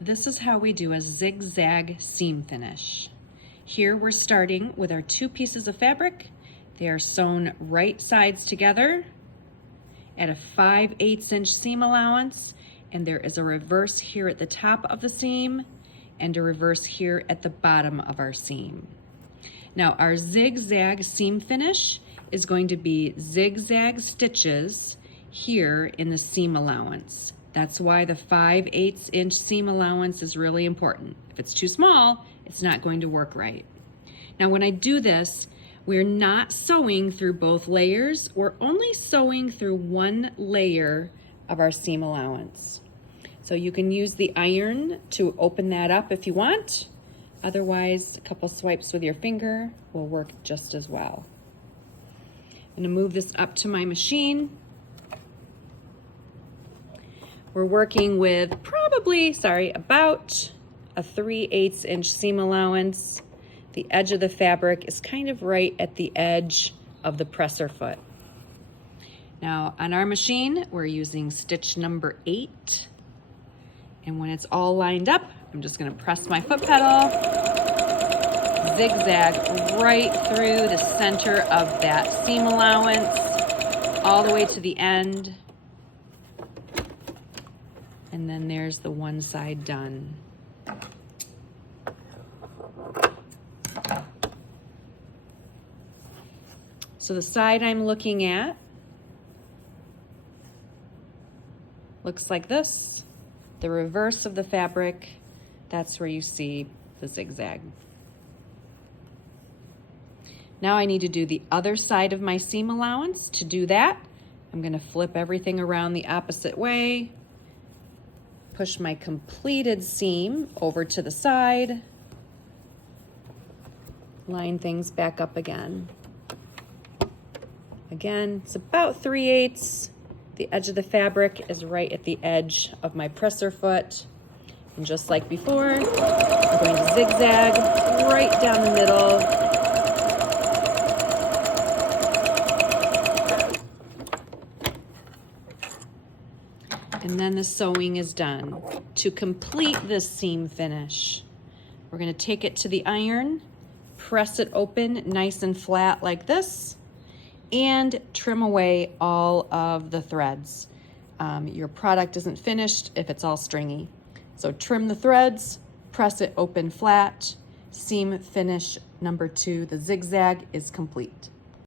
This is how we do a zigzag seam finish. Here we're starting with our two pieces of fabric. They are sewn right sides together at a 5/8 inch seam allowance, and there is a reverse here at the top of the seam and a reverse here at the bottom of our seam. Now our zigzag seam finish is going to be zigzag stitches here in the seam allowance. That's why the 5/8 inch seam allowance is really important. If it's too small, it's not going to work right. Now when I do this, we're not sewing through both layers. We're only sewing through one layer of our seam allowance. So you can use the iron to open that up if you want. Otherwise, a couple swipes with your finger will work just as well. I'm gonna move this up to my machine. We're working with about a 3/8 inch seam allowance. The edge of the fabric is kind of right at the edge of the presser foot. Now on our machine, we're using stitch number 8. And when it's all lined up, I'm just gonna press my foot pedal, zigzag right through the center of that seam allowance, all the way to the end. And then there's the one side done. So the side I'm looking at looks like this. The reverse of the fabric, that's where you see the zigzag. Now I need to do the other side of my seam allowance. To do that, I'm gonna flip everything around the opposite way, push my completed seam over to the side, line things back up again. Again, it's about 3/8. The edge of the fabric is right at the edge of my presser foot. And just like before, I'm going to zigzag right down the middle. And then the sewing is done. To complete this seam finish, we're going to take it to the iron, press it open nice and flat like this, and trim away all of the threads. Your product isn't finished if it's all stringy. So trim the threads, press it open flat. Seam finish number 2, the zigzag, is complete.